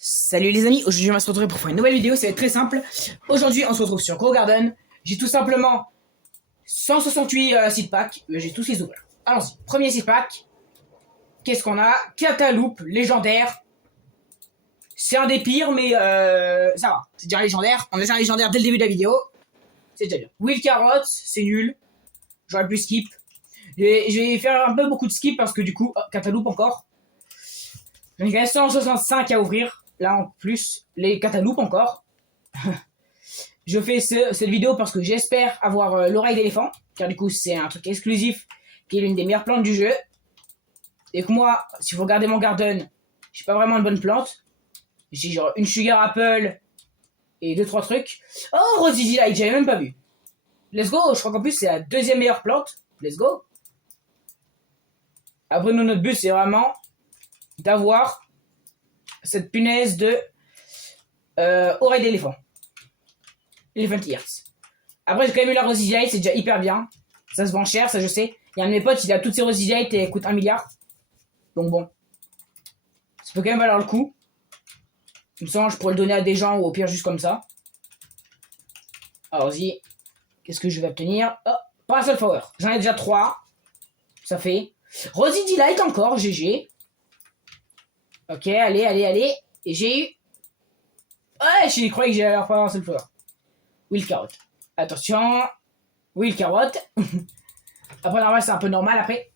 Salut les amis, aujourd'hui on va se retrouver pour faire une nouvelle vidéo, ça va être très simple. Aujourd'hui on se retrouve sur Grow Garden. J'ai tout simplement 168 seed packs, j'ai tous les ouverts. Allons-y, premier seed pack. Qu'est-ce qu'on a? Cataloop, légendaire. C'est un des pires mais ça va, c'est déjà légendaire. On a déjà un légendaire dès le début de la vidéo. C'est déjà bien. Will Carrot, c'est nul. J'aurais pu skip. Je vais faire un peu beaucoup de skip parce que du coup, Cataloop encore. J'en ai quand même 165 à ouvrir. Là en plus, les Cataloop encore. Je fais cette vidéo parce que j'espère avoir l'oreille d'éléphant. Car du coup, c'est un truc exclusif qui est l'une des meilleures plantes du jeu. Et que moi, si vous regardez mon garden, j'ai pas vraiment une bonne plante. J'ai genre une Sugar Apple et 2-3 trucs. Oh, Rosy Delight, j'avais même pas vu. Let's go, je crois qu'en plus c'est la deuxième meilleure plante. Let's go. Après, nous, notre but, c'est vraiment d'avoir cette punaise de oreille d'éléphant. Elephant Ears. Après, j'ai quand même eu la Rosy Delight, c'est déjà hyper bien. Ça se vend cher, ça je sais. Il y a un de mes potes, il a toutes ses Rosy Delight et elle coûte 1 milliard. Donc bon. Ça peut quand même valoir le coup. Comme ça, je pourrais le donner à des gens ou au pire juste comme ça. Alors-y. Qu'est-ce que je vais obtenir? Oh, Parasol Flower. J'en ai déjà 3. Ça fait. Rosy Delight encore, GG. Ok, allez, allez, allez. Et j'ai eu. Ouais, je croyais que j'allais avoir Parasol Flower. Will Carrot. Attention. Will Carrot. Après, normal, c'est un peu normal après.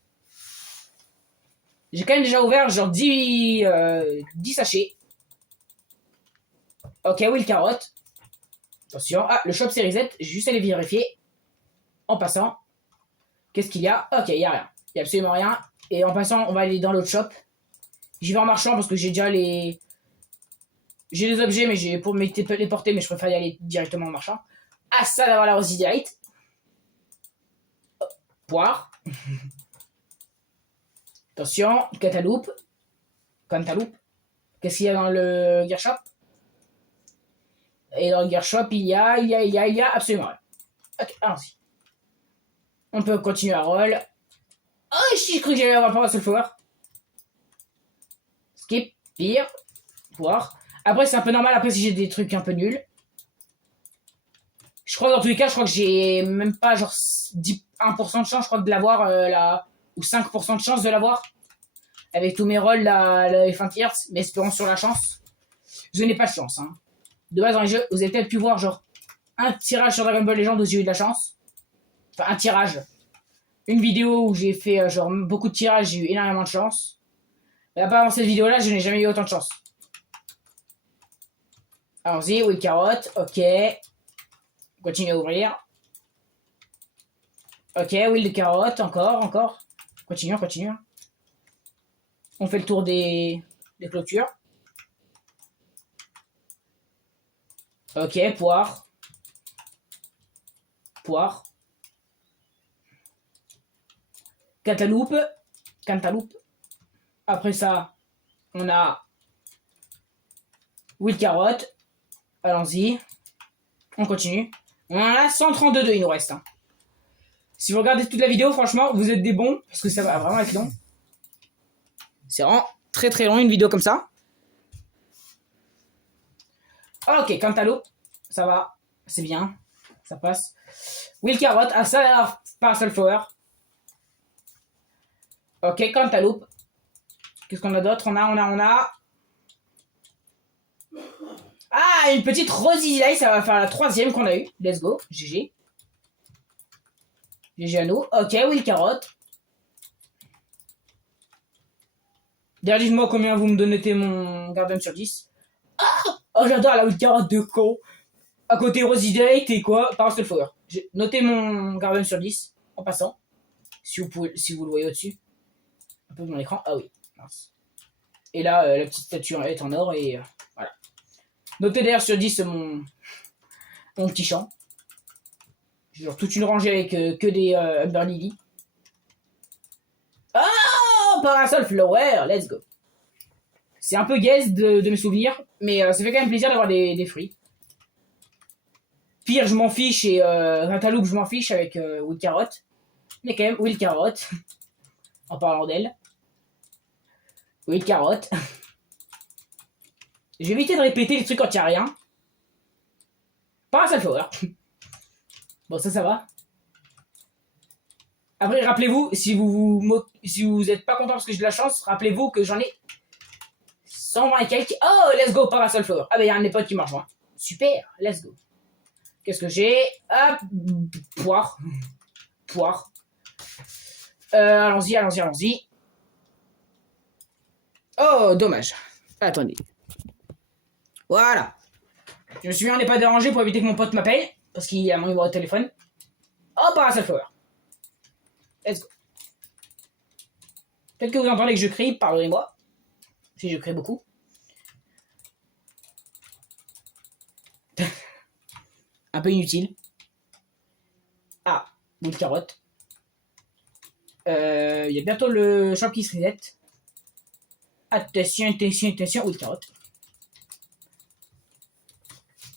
J'ai quand même déjà ouvert genre 10 sachets. Ok, Will Carrot. Attention. Ah, le shop Series Z. J'ai juste allé vérifier. En passant. Qu'est-ce qu'il y a? Ok, il n'y a rien. Il n'y a absolument rien. Et en passant, on va aller dans l'autre shop. J'y vais en marchant parce que j'ai déjà les... J'ai des objets, mais j'ai pour les porter, mais je préfère y aller directement en marchant. Ah, ça d'avoir la Rosy Delight. Poire. Attention, Cataloop. Cantaloupe. Qu'est-ce qu'il y a dans le gear shop? Et dans le gear shop, il y a absolument rien. Ok, allons-y. On peut continuer à roll. Oh, j'ai cru que j'allais avoir Parasol Flower. Skip, pire. Poire. Après, c'est un peu normal, après, si j'ai des trucs un peu nuls. Je crois, dans tous les cas, je crois que j'ai même pas genre 1% de chance, je crois, de l'avoir, là. Ou 5% de chance de l'avoir. Avec tous mes rolls, la Elephant Ears, mais espérons sur la chance. Je n'ai pas de chance, hein. De base, dans les jeux, vous avez peut-être pu voir, genre, un tirage sur Dragon Ball Legend où j'ai eu de la chance. Enfin, un tirage. Une vidéo où j'ai fait, genre, beaucoup de tirages, j'ai eu énormément de chance. Mais à part dans cette vidéo-là, je n'ai jamais eu autant de chance. Allons-y, Will Carrot, ok. Continue à ouvrir. Ok, Will de Carrot, encore. Continue. On fait le tour des clôtures. Ok, poire. Cantaloupe. Après ça, on a Will Carrot. Allons-y. On continue. On en a 132, il nous reste. Hein. Si vous regardez toute la vidéo, franchement, vous êtes des bons. Parce que ça va vraiment être long. C'est vraiment très très long une vidéo comme ça. Ok, Cantaloupe. Ça va. C'est bien. Ça passe. Will Carrot. Ah, ça a l'air Parasol Flower. Ok, Cantaloupe. Qu'est-ce qu'on a d'autre? On a... Ah, une petite Rosy Delight, ça va faire la 3e qu'on a eu. Let's go, GG. GG à nous. Ok, Will Carrot. D'ailleurs, dites-moi combien vous me donnez mon Garden sur 10. Ah, oh, j'adore la Will Carrot de con. À côté Rosy Delight et quoi? Parasol Flower. J'ai noté mon Garden sur 10 en passant. Si vous le voyez au-dessus. Un peu de mon écran. Ah oui, mince. Et là, la petite statue est en or et voilà. Notez d'ailleurs sur 10 mon petit champ. J'ai genre toute une rangée avec que des Umber Lily. Oh, Parasol Flower, let's go. C'est un peu gaze de mes souvenirs, mais ça fait quand même plaisir d'avoir des fruits. Pire, je m'en fiche, et Cantaloupe, je m'en fiche avec Will Carrot. Mais quand même, Will Carrot. En parlant d'elle. Will Carrot. Je vais éviter de répéter les trucs quand il n'y a rien. Parasol Flower. Bon, ça va. Après, rappelez-vous, si vous êtes pas content parce que j'ai de la chance, rappelez-vous que j'en ai 120 et quelques. Oh, let's go, Parasol Flower. Ah, bah, il y a un de mes potes qui marche. Hein. Super, let's go. Qu'est-ce que j'ai? Hop, poire. Poire. Allons-y. Oh, dommage. Attendez. Voilà. Je me suis mis en n'est pas dérangé pour éviter que mon pote m'appelle. Parce qu'il a mon numéro de téléphone. Oh, Parasol Flower. Let's go. Peut-être que vous entendez que je crie, pardonnez-moi. Si je crie beaucoup. Un peu inutile. Ah, bout de carotte. Il y a bientôt le shop qui se reset. Attention, bout de carotte.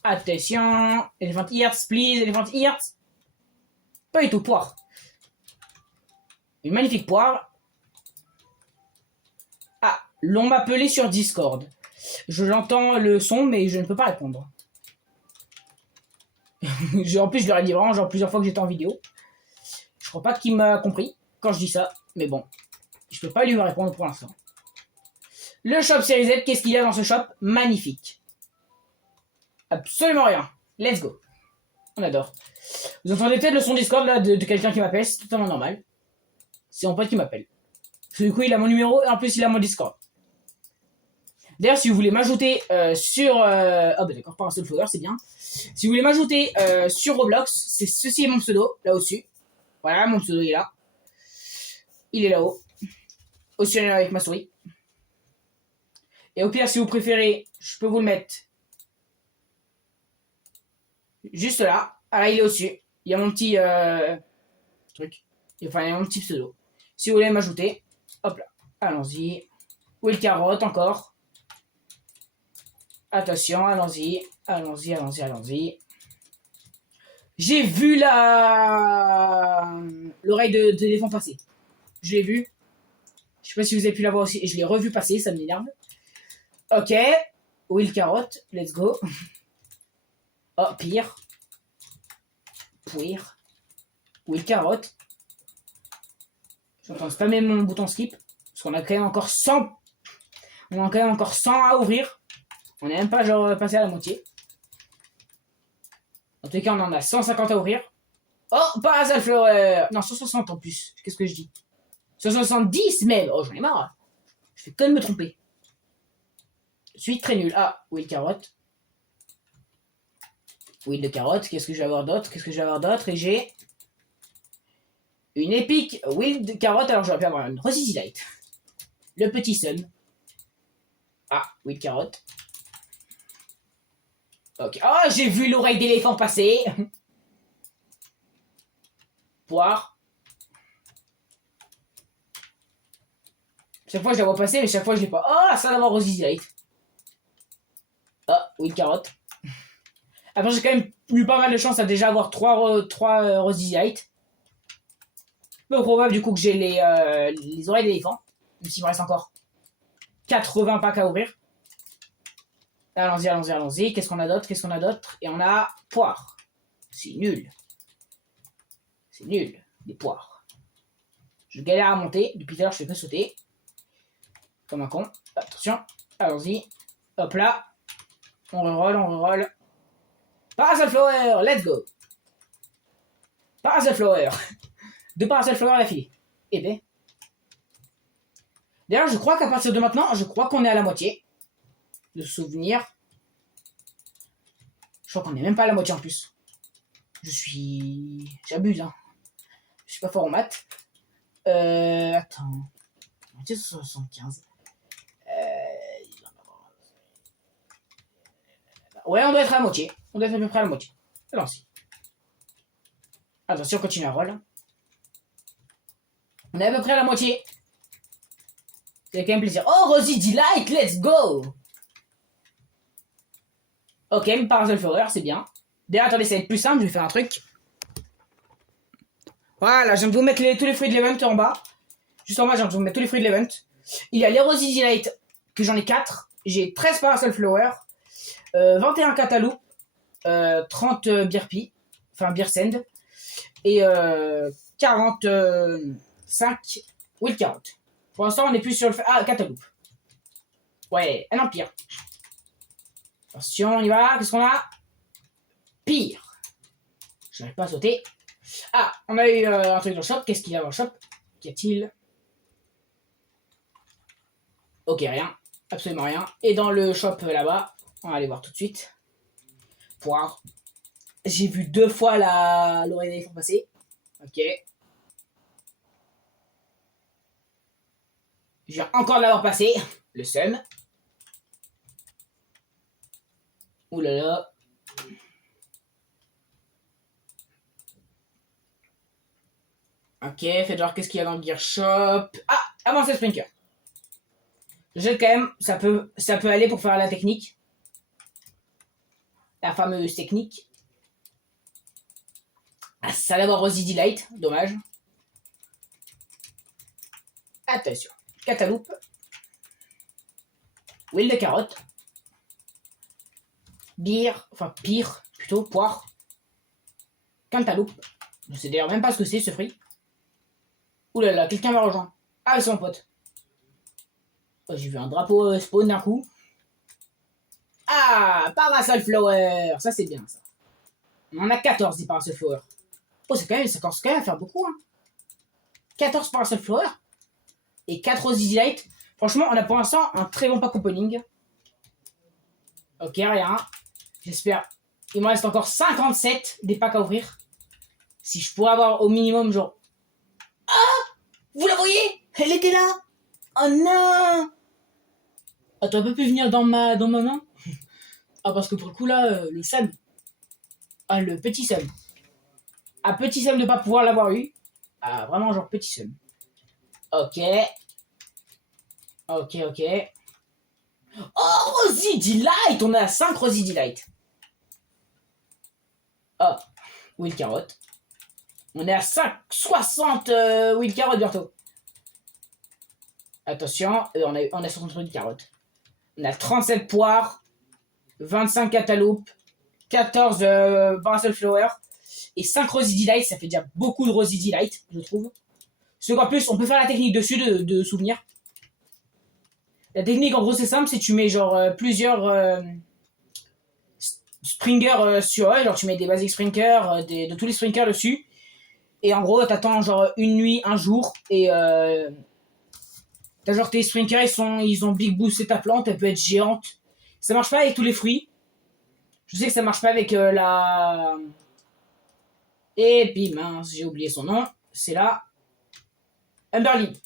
Attention, Elephant Ears, please, Elephant Ears. Pas du tout, poire. Une magnifique poire. Ah, l'on m'appelait sur Discord. J'entends le son, mais je ne peux pas répondre. En plus, je leur ai dit vraiment genre plusieurs fois que j'étais en vidéo. Je crois pas qu'il m'a compris quand je dis ça, mais bon. Je peux pas lui répondre pour l'instant. Le shop Series Z, qu'est-ce qu'il y a dans ce shop? Magnifique. Absolument rien. Let's go. On adore. Vous entendez peut-être le son Discord là de quelqu'un qui m'appelle, c'est totalement normal. C'est mon pote qui m'appelle. Du coup, il a mon numéro et en plus, il a mon Discord. D'ailleurs, si vous voulez m'ajouter sur... Ah bah d'accord, Parasol Flower, c'est bien. Si vous voulez m'ajouter sur Roblox, ceci est mon pseudo, là au-dessus. Voilà, mon pseudo il est là. Il est là-haut. Aussi avec ma souris. Et au pire, si vous préférez, je peux vous le mettre juste là. Ah là, il est au-dessus. Il y a mon petit truc. Enfin, il y a mon petit pseudo. Si vous voulez m'ajouter, hop là. Allons-y. Will Carotte encore. Attention, allons-y. J'ai vu l'oreille d'éléphant passer. Je l'ai vu. Je sais pas si vous avez pu la voir aussi. Et je l'ai revu passer, ça m'énerve. Ok. Will Carotte, let's go. Oh, pire. Pouir. Will Carotte. Je suis en train de spammer mon bouton skip. Parce qu'on a quand même encore 100. On a quand même encore 100 à ouvrir. On n'est même pas genre passé à la moitié. En tout cas, on en a 150 à ouvrir. Oh, Parasol Flower. Non, 160 en plus. Qu'est-ce que je dis? 170 même. Oh, j'en ai marre. Je fais que de me tromper. Je suis très nul. Ah, Will Carotte. Will de carotte. Qu'est-ce que je vais avoir d'autre? Et j'ai une épique Will de carotte. Alors, j'aurais pu avoir une Rosy Light. Le petit Sun. Ah, Will carotte. Ok. Oh, j'ai vu l'oreille d'éléphant passer. Poire. Chaque fois je la vois passer, mais chaque fois je l'ai pas. Oh, ça d'avoir Rosy Light. Ah, oui, carotte. Après, j'ai quand même eu pas mal de chance à déjà avoir 3 Rosy Light. Peu probable du coup que j'ai les oreilles d'éléphant. Même s'il me reste encore 80 packs à ouvrir. Allons-y. Qu'est-ce qu'on a d'autre? Et on a poire. C'est nul. Des poires. Je galère à monter. Depuis tout à l'heure, je fais que sauter. Comme un con. Attention. Allons-y. Hop là. On reroll. Parasol Flower. Let's go. Parasol Flower. 2 Parasol Flower à la file. Eh ben. D'ailleurs, je crois qu'à partir de maintenant, qu'on est à la moitié. De souvenirs. Je crois qu'on n'est même pas à la moitié en plus. J'abuse, hein. Je suis pas fort en maths. Attends. Moitié 75. Ouais, on doit être à la moitié. On doit être à peu près à la moitié. Allons-y. Attention, continue à roll. On est à peu près à la moitié. C'est quand même plaisir. Oh, Rosy Delight, let's go! Ok, Parasol Flower, c'est bien. D'ailleurs, attendez, ça va être plus simple, je vais faire un truc. Voilà, je viens de vous mettre tous les fruits de l'event en bas. Juste en bas, je viens de vous mettre tous les fruits de l'event. Il y a les Rosy Delight, que j'en ai 4. j'ai 13 Parasol Flower, 21 Cantaloupe, 30 Beer Pea, enfin Beer Sand, et 45 Wild Carrot. Pour l'instant, on est plus sur le... Ah, Cantaloupe. Ouais, un empire. Attention, on y va. Qu'est-ce qu'on a? Pire. Je n'arrive pas à sauter. Ah, on a eu un truc dans le shop. Qu'est-ce qu'il y a dans le shop? Qu'y a-t-il? Ok, rien. Absolument rien. Et dans le shop là-bas, on va aller voir tout de suite. Poire. J'ai vu 2 fois l'oreille d'éléphant passer. Ok. Je viens encore de l'avoir passé. Le seum. Ouh là là. Ok, faites voir qu'est-ce qu'il y a dans le gear shop. Ah, avancez Sprinker. Je jette quand même, ça peut aller pour faire la technique. La fameuse technique. Ah, ça d'abord Rosy Delight, dommage. Attention. Cantaloupe. Huile de carotte. Bière, enfin pire, plutôt, poire. Cantaloupe. Je sais d'ailleurs même pas ce que c'est ce fruit. Ouh là là, quelqu'un m'a rejoint. Ah, c'est mon pote. Oh, j'ai vu un drapeau spawn d'un coup. Ah, Parasol Flower. Ça, c'est bien, ça. On en a 14 des Parasol Flower. Oh, ça commence quand même à faire beaucoup, hein. 14 Parasol Flower. Et 4 Rosy Delight. Franchement, on a pour l'instant un très bon pack opening. Ok, rien. J'espère. Il me reste encore 57 des packs à ouvrir. Si je pourrais avoir au minimum, genre... Ah! Vous la voyez? Elle était là! Oh non! Attends, elle peut plus venir dans ma main? Ah, parce que pour le coup, là, le seum. Ah, le petit seum. Ah, petit seum de pas pouvoir l'avoir eu. Ah, vraiment, genre petit seum. Ok. Ok, ok. Oh, Rosy Delight! On est à 5 Rosy Delight. Oh, Wild Carrot. On est à 60 Wild Carrot bientôt. Attention, on a 60 Wild Carrot. On a 37 poires, 25 Cantaloupe, 14 Parasol Flower et 5 Rosy Delight. Ça fait déjà beaucoup de Rosy Delight, je trouve. Parce qu'en plus, on peut faire la technique dessus de souvenir. La technique, en gros, c'est simple. C'est tu mets genre plusieurs springers sur eux. Genre, tu mets des basic sprinklers, de tous les sprinklers dessus. Et en gros, t'attends genre une nuit, un jour. Et t'as genre tes sprinklers, ils ont big boosté ta plante. Elle peut être géante. Ça marche pas avec tous les fruits. Je sais que ça marche pas avec la... Et puis mince, j'ai oublié son nom. C'est là. Umberly.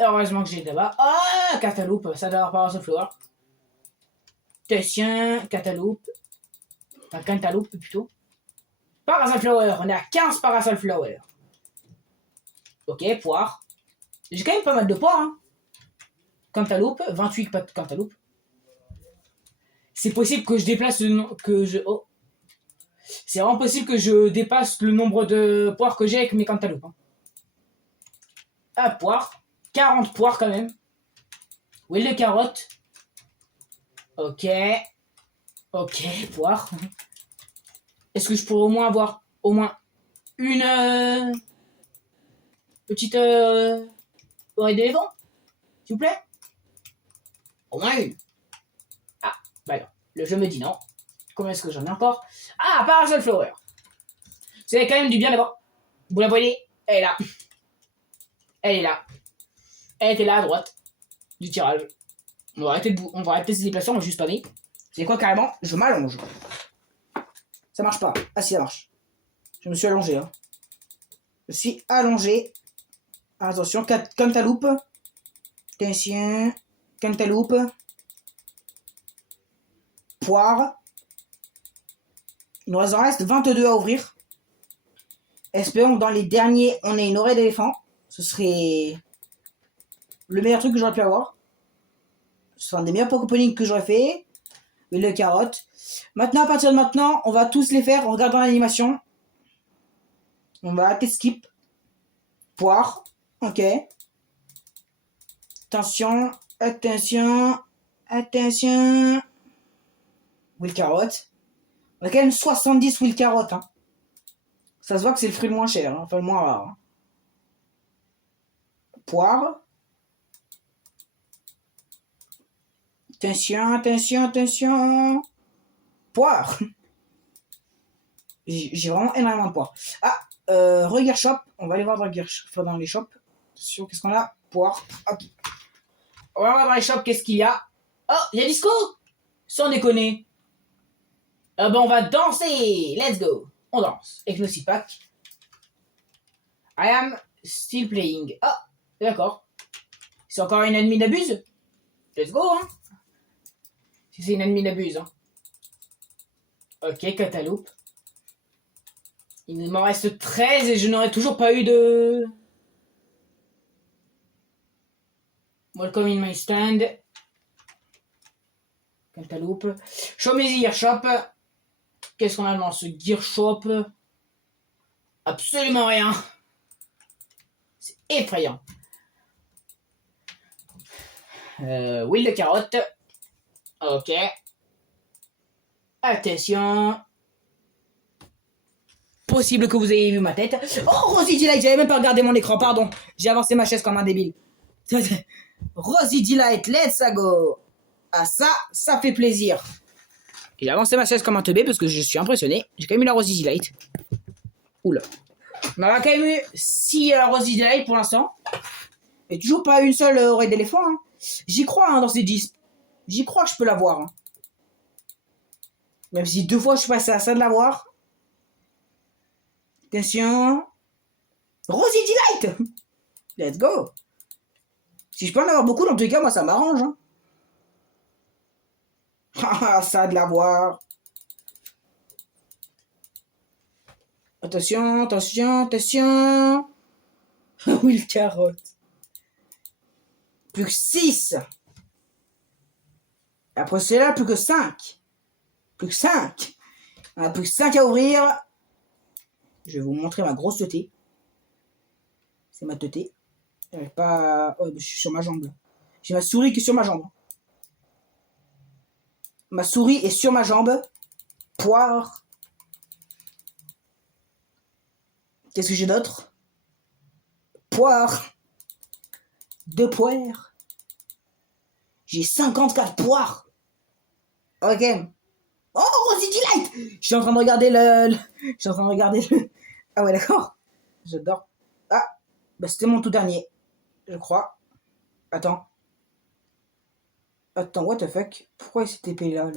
Heureusement que j'ai là-bas. Ah, Cantaloupe, ça doit avoir Parasol Flower. Tessien, Cantaloupe. Enfin, Cantaloupe plutôt. Parasol Flower, on est à 15 Parasol Flower. Ok, poire. J'ai quand même pas mal de poires, hein. Cantaloupe, 28 Cantaloupe. C'est possible que je déplace le nom... Oh. C'est vraiment possible que je dépasse le nombre de poires que j'ai avec mes Cantaloupes. Hein. Ah, poire. 40 poires quand même. Huile de carotte. Ok. Ok, poire. Est-ce que je pourrais au moins avoir au moins une petite oreille d'éléphant? S'il vous plaît? Au moins une. Ah, bah non. Le jeu me dit non. Combien est-ce que j'en ai encore? Ah, Parasol Flower. C'est quand même du bien d'abord. Vous la voyez? Elle est là. Elle est là. Elle était là à droite du tirage. On va arrêter de se déplacer, on va juste spammer. C'est quoi carrément? Je m'allonge. Ça marche pas. Ah si, ça marche. Je me suis allongé. Hein. Je suis allongé. Attention, Cantaloupe. Attention. Cantaloupe. Poire. Il nous reste 22 à ouvrir. Espérons que dans les derniers, on ait une oreille d'éléphant. Ce serait le meilleur truc que j'aurais pu avoir. Ce serait un des meilleurs openings que j'aurais fait. Mais le carotte. Maintenant, à partir de maintenant, on va tous les faire en regardant l'animation. On va arrêter skip. Poire. Ok. Attention. Attention. Attention. Will carotte. On a quand même 70 Will carotte. Hein. Ça se voit que c'est le fruit le moins cher. Hein. Enfin, le moins rare. Hein. Poire. Attention, attention, attention. Poire. J'ai vraiment énormément de poire. Ah, Regard Shop. On va aller voir dans les shops. Attention, qu'est-ce qu'on a? Poire. Ok. On va voir dans les shops qu'est-ce qu'il y a. Oh, il y a disco. Sans déconner. On va danser. Let's go. On danse. Avec nos 6 packs. I am still playing. Ah, d'accord. C'est encore une ennemie d'abuse. Let's go, hein. Si c'est une ennemie d'abuse, hein. Ok, Cantaloupe. Il m'en reste 13 et je n'aurais toujours pas eu de... Welcome in my stand. Cantaloupe. Show me the gear shop. Qu'est-ce qu'on a dans ce gear shop? Absolument rien. C'est effrayant. Huile de carotte. Ok. Attention. Possible que vous ayez vu ma tête. Oh, Rosie Delight, j'avais même pas regardé mon écran, pardon. J'ai avancé ma chaise comme un débile. Rosie Delight, let's go. Ah, ça fait plaisir. J'ai avancé ma chaise comme un teubé parce que je suis impressionné. J'ai quand même eu la Rosie Delight. Oula. On a quand même eu 6 Rosie Delight pour l'instant. Et toujours pas une seule oreille d'éléphant. Hein. J'y crois hein, dans ces 10. J'y crois que je peux l'avoir. Hein. Même si 2 fois je suis passé à ça de l'avoir. Attention. Rosie Delight. Let's go. Si je peux en avoir beaucoup, dans tous les cas, moi ça m'arrange. Hein. Ah, ça de l'avoir. Attention, attention, attention. Oui, le carotte. Plus que 6. Après celle-là, plus que 5. Plus que 5. On a plus que 5 à ouvrir. Je vais vous montrer ma grosse teuté. C'est ma teuté. J'arrive pas... Oh, je suis sur ma jambe. J'ai ma souris qui est sur ma jambe. Ma souris est sur ma jambe. Poire. Qu'est-ce que j'ai d'autre? Poire. 2 poires. J'ai 54 poires. Ok. Oh, Rosie Delight. Je suis en train de regarder Je suis en train de regarder le... Ah ouais, d'accord. J'adore. Ah, bah c'était mon tout dernier. Je crois. Attends. Attends, what the fuck? Pourquoi il s'est TP là?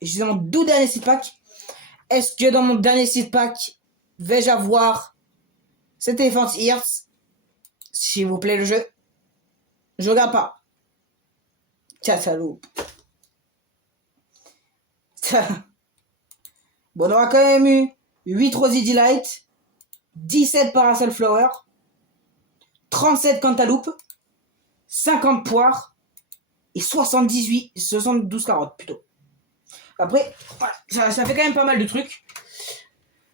Et je suis dans mon 12 dernier seed pack. Est-ce que dans mon dernier seed pack, vais-je avoir cet Elephant Ears? S'il vous plaît, le jeu. Je regarde pas. Tiens, salaud. Bon, on aura quand même eu 8 Rosie Delight, 17 Parasol Flower, 37 Cantaloupe, 50 poires et 72 carottes plutôt. Après, voilà, ça fait quand même pas mal de trucs.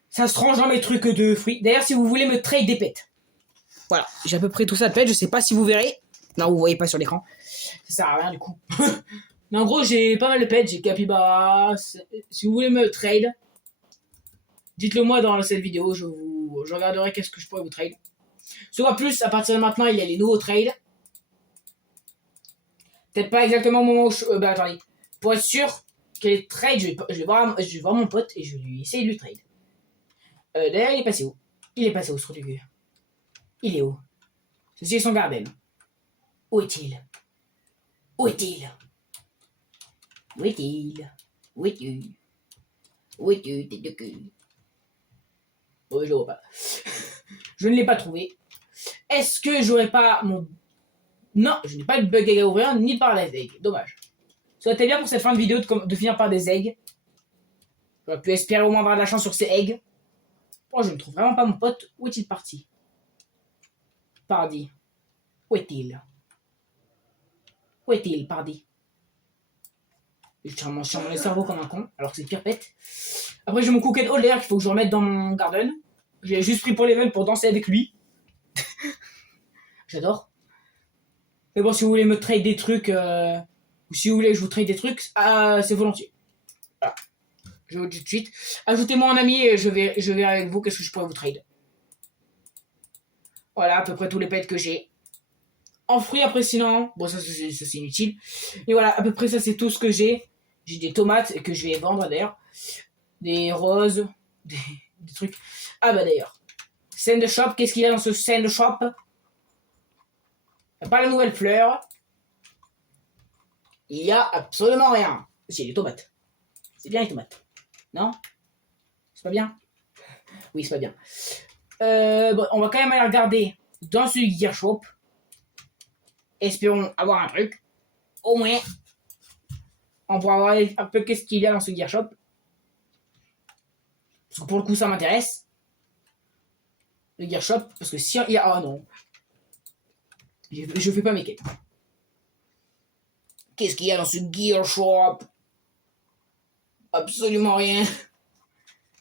Ça se range dans mes trucs de fruits. D'ailleurs, si vous voulez me trade des pets. Voilà, j'ai à peu près tout ça de pets. Je sais pas si vous verrez. Non, vous voyez pas sur l'écran. Ça sert à rien du coup. Mais en gros, j'ai pas mal de pets. J'ai Capybara. Si vous voulez me trade, dites-le moi dans cette vidéo. Je regarderai qu'est-ce que je pourrais vous trade. Soit plus, à partir de maintenant, il y a les nouveaux trades. Peut-être pas exactement au moment où attendez. Pour être sûr que les trades, je vais voir mon pote et je vais lui essayer de lui trade. D'ailleurs, il est passé où? Il est passé où, ce trou du cul? Il est où? Ceci est son garden. Où est-il? Où est-il? Où est-il? Où es-tu? Où es-tu, tête de cul? Oh, je le vois pas. Je ne l'ai pas trouvé. Est-ce que j'aurais pas mon... Non, je n'ai pas de bug egg à ouvrir, ni par les eggs. Dommage. Ça aurait été bien pour cette fin de vidéo de finir par des eggs. J'aurais pu espérer au moins avoir de la chance sur ces eggs. Oh, je ne trouve vraiment pas mon pote. Où est-il parti? Pardi. Où est-il? Où est-il, pardi? Je suis mon cerveau comme un con, alors que c'est pire pète. Après, j'ai mon Cooked Holder qu'il faut que je remette dans mon garden. Je l'ai juste pris pour l'event pour danser avec lui. J'adore. Mais bon, si vous voulez me trade des trucs, ou si vous voulez que je vous trade des trucs, c'est volontiers. Voilà. Je vous le dis tout de suite. Ajoutez-moi en ami et je verrai avec vous qu'est-ce que je pourrais vous trade. Voilà, à peu près tous les pets que j'ai. En fruits, après, sinon, bon, ça c'est inutile. Et voilà, à peu près ça c'est tout ce que j'ai. J'ai des tomates que je vais vendre d'ailleurs. Des roses, des trucs. Ah bah d'ailleurs. Sand Shop, qu'est-ce qu'il y a dans ce Sand Shop? Pas la nouvelle fleur. Il y a absolument rien. Si, les tomates. C'est bien les tomates. Non? C'est pas bien? Oui, c'est pas bien. Bon, on va quand même aller regarder dans ce Gear Shop. Espérons avoir un truc. Au moins. On pourra voir un peu qu'est-ce qu'il y a dans ce Gear Shop. Parce que pour le coup, ça m'intéresse. Le Gear Shop. Parce que si il y a... Ah non. Je fais pas mes quêtes. Qu'est-ce qu'il y a dans ce Gear Shop? Absolument rien.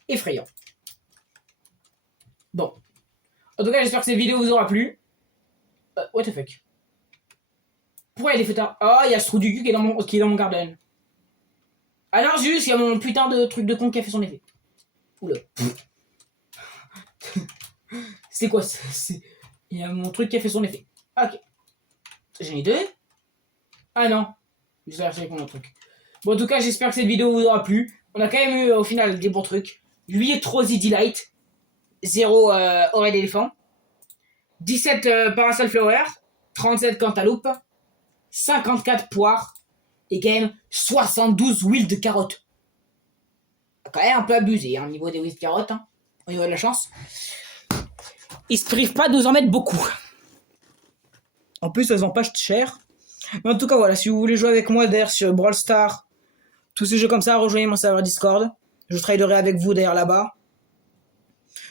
Effrayant. Bon. En tout cas, j'espère que cette vidéo vous aura plu. What the fuck? Pourquoi il y a des fêtards? Ah, il y a ce trou du cul qui est dans mon garden. Ah non, juste, il y a mon putain de truc de con qui a fait son effet. Oula. C'est quoi ça? Il y a mon truc qui a fait son effet. Ok. J'en ai deux. Ah non. Je vais chercher avec mon autre truc. Bon, en tout cas, j'espère que cette vidéo vous aura plu. On a quand même eu, au final, des bons trucs. 8 Rosy Delight. 0 oreille d'éléphant. 17 Parasol Flower. 37 Cantaloupe. 54 poires. Et quand même 72 huiles de carottes. Quand même un peu abusé, hein, au niveau des huiles de carottes. Hein, au niveau de la chance. Ils se privent pas de nous en mettre beaucoup. En plus, elles en pas cher. Mais en tout cas, voilà, si vous voulez jouer avec moi d'ailleurs sur Brawl Stars, tous ces jeux comme ça, rejoignez mon serveur Discord. Je traderai avec vous d'ailleurs là-bas.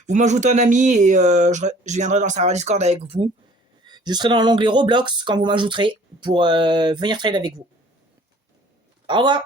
Vous m'ajoutez un ami et je viendrai dans le serveur Discord avec vous. Je serai dans l'onglet Roblox quand vous m'ajouterez pour venir trade avec vous. Au revoir.